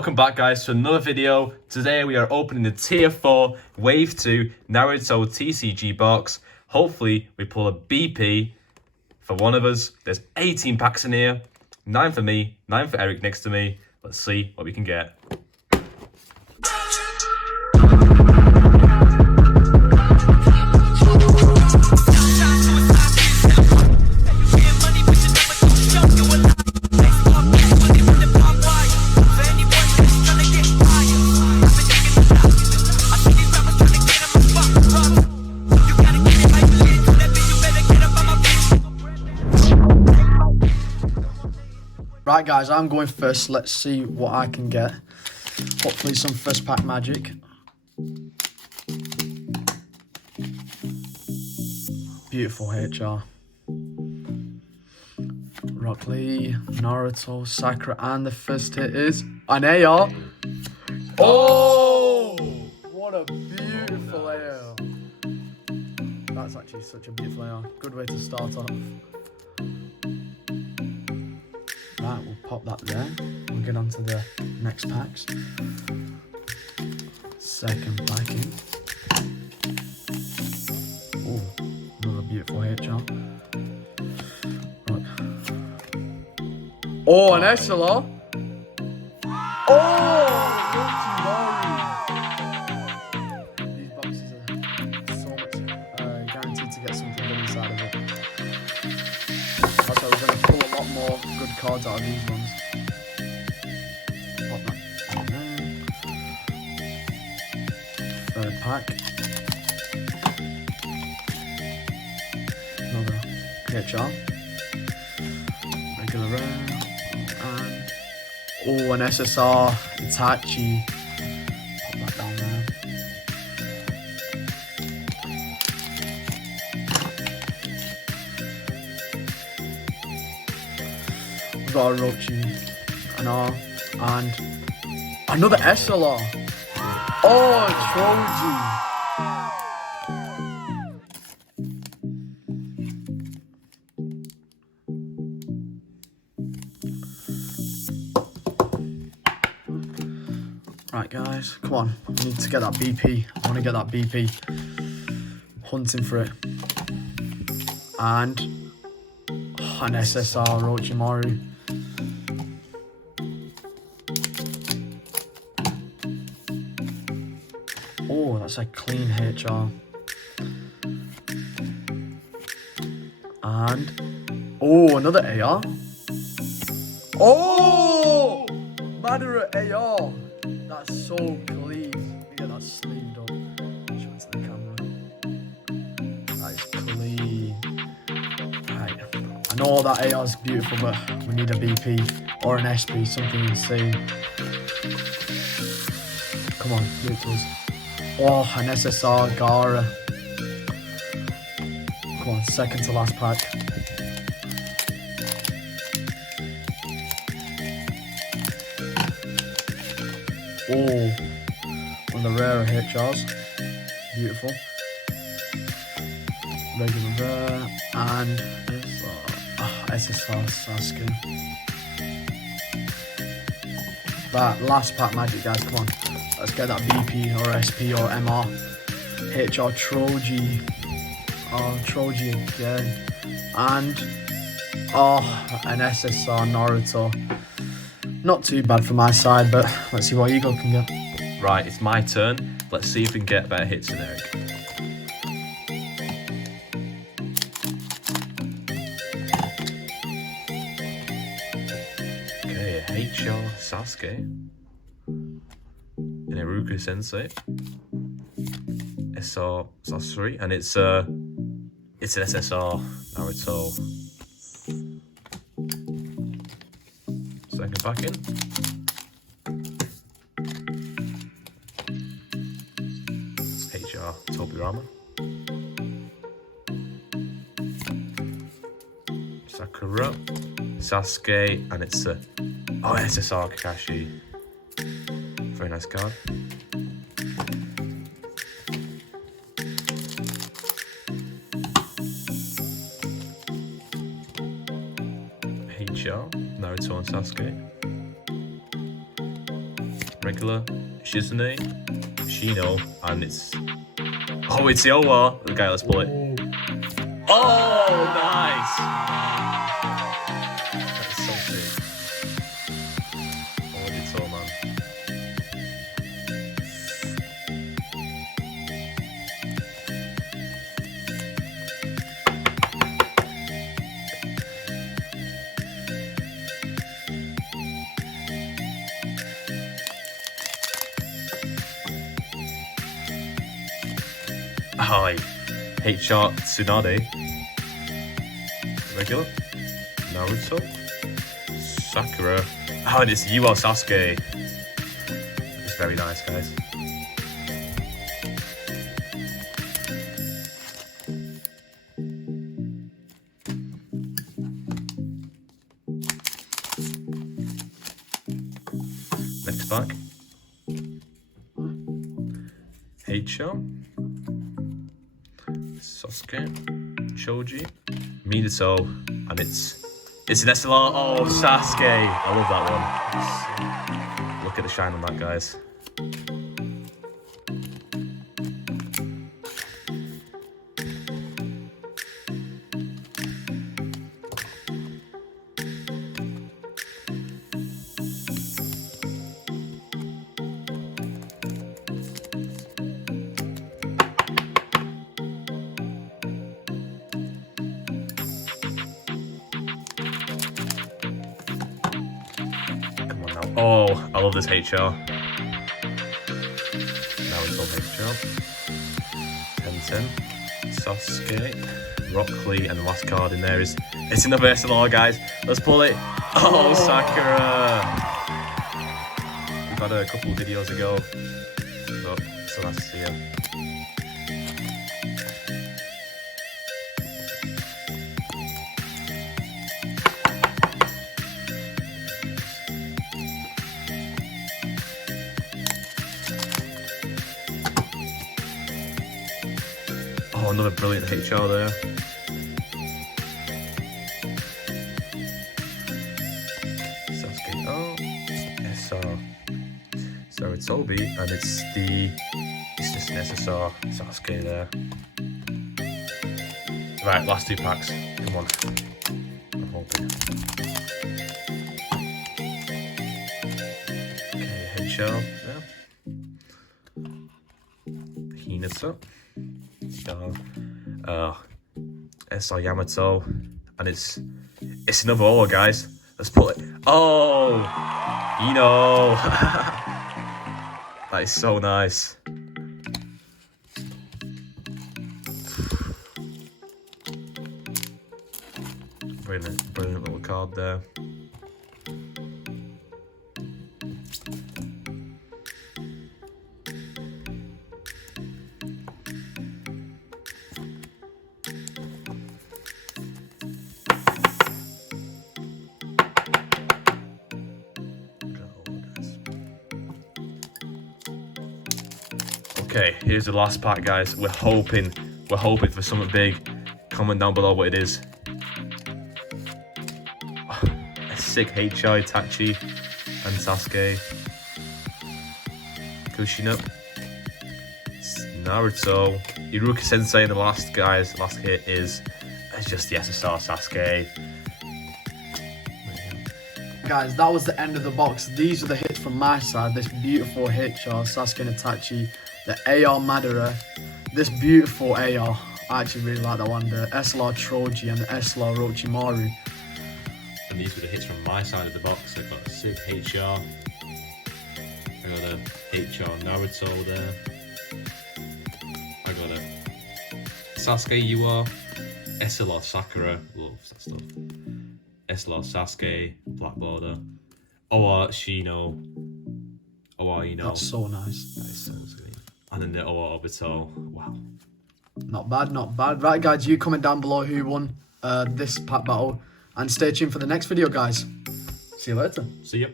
Welcome back guys to another video. Today we are opening the tier 4 wave 2 Naruto TCG box. Hopefully we pull a BP for one of us. There's 18 packs in here, 9 for me, 9 for Eric next to me. Let's see what we can get. Right guys, I'm going first. Let's see what I can get. Hopefully some first pack magic. Beautiful HR. Rock Lee, Naruto, Sakura, and the first hit is an AR. Oh! What a beautiful AR. That's actually such a beautiful AR. Good way to start off. Right, we'll pop that there. We'll get on to the next packs. Second pack in. Oh, another beautiful HR. Right. Oh, an SLR. Oh, these boxes are so much guaranteed to get something good inside of it. That's why we're going to pull a lot more good cards out of these ones. Pop that on there. Third pack. Another HR. Regular rare. And oh, an SSR Itachi. Pop that down there. We've got a Orochi, an R, and another SLR. Oh, Troji. Right, guys, come on. We need to get that BP. I want to get that BP. Hunting for it. And an SSR Orochimaru. Oh, that's a clean HR. And oh, another AR. Oh, Madara AR. That's so clean. Look at that sleeved up. Show it to the camera. That is clean. Right. I know that AR is beautiful, but we need a BP or an SP, something insane. Come on, give it to us. Oh, an SSR Gara. Come on, second to last pack. Oh, one of the rarer HRs. Beautiful. Regular rare. And SSR Sasuke. That last pack magic, guys, come on. Let's get that BP or SP or MR. HR Troji. Oh, Troji again. And an SSR Naruto. Not too bad for my side, but let's see what Eagle can get. Right, it's my turn. Let's see if we can get better hits than Eric. Okay, HR Sasuke. An Iruka Sensei. SR Sasori, and it's an SSR Naruto. Second pack in. HR Tobirama. Sakura. Sasuke, and it's SSR Kakashi. Very nice card. HR, Naruto and Sasuke. regular, Shizune, Shino, and it's... Oh, it's the OR. Okay, let's pull it. Oh, nice! That is so sick. Oh, it's so, man. Hi, HR Tsunade, regular, Naruto, Sakura. Oh, and it's Yu Sasuke. It's very nice, guys. Next pack. HR. Sasuke, Choji, Minato, and it's an SLR. Oh, Sasuke! I love that one. Look at the shine on that, guys. Oh, I love this HR. Now it's all HR. 10-10. Sasuke, Rock Lee, and the last card in there is... It's another SLR, guys. Let's pull it. Oh, Sakura! We've had a couple of videos ago. But so nice to see you. Oh, another brilliant HR there. Sasuke, oh, SR. Sarutobi, and it's just an SSR Sasuke there. Right, last two packs. Come on. I'm hoping. Okay, HR there. Hinata. SR Yamato, and it's another OR, guys. Let's pull it. Oh, you know, that is so nice. Brilliant little card there. Okay, here's the last pack, guys. We're hoping for something big. Comment down below what it is. Oh, a sick HR, Itachi, and Sasuke. Kushina. Naruto. Iruka Sensei, and the last hit is just the SSR Sasuke. Guys, that was the end of the box. These are the hits from my side. This beautiful HR, Sasuke and Itachi. The AR Madara, this beautiful AR, I actually really like that one, the SLR Troji and the SLR Orochimaru. And these were the hits from my side of the box. I've got a sick HR, I got a HR Naruto there, I got a Sasuke UR, SLR Sakura, love that stuff, SLR Sasuke, Black Border, OR Shino, OR Ino. That's so nice. That is so sweet. And then the OR Obito. Wow. Not bad, not bad. Right, guys, you comment down below who won this pack battle. And stay tuned for the next video, guys. See you later. See ya.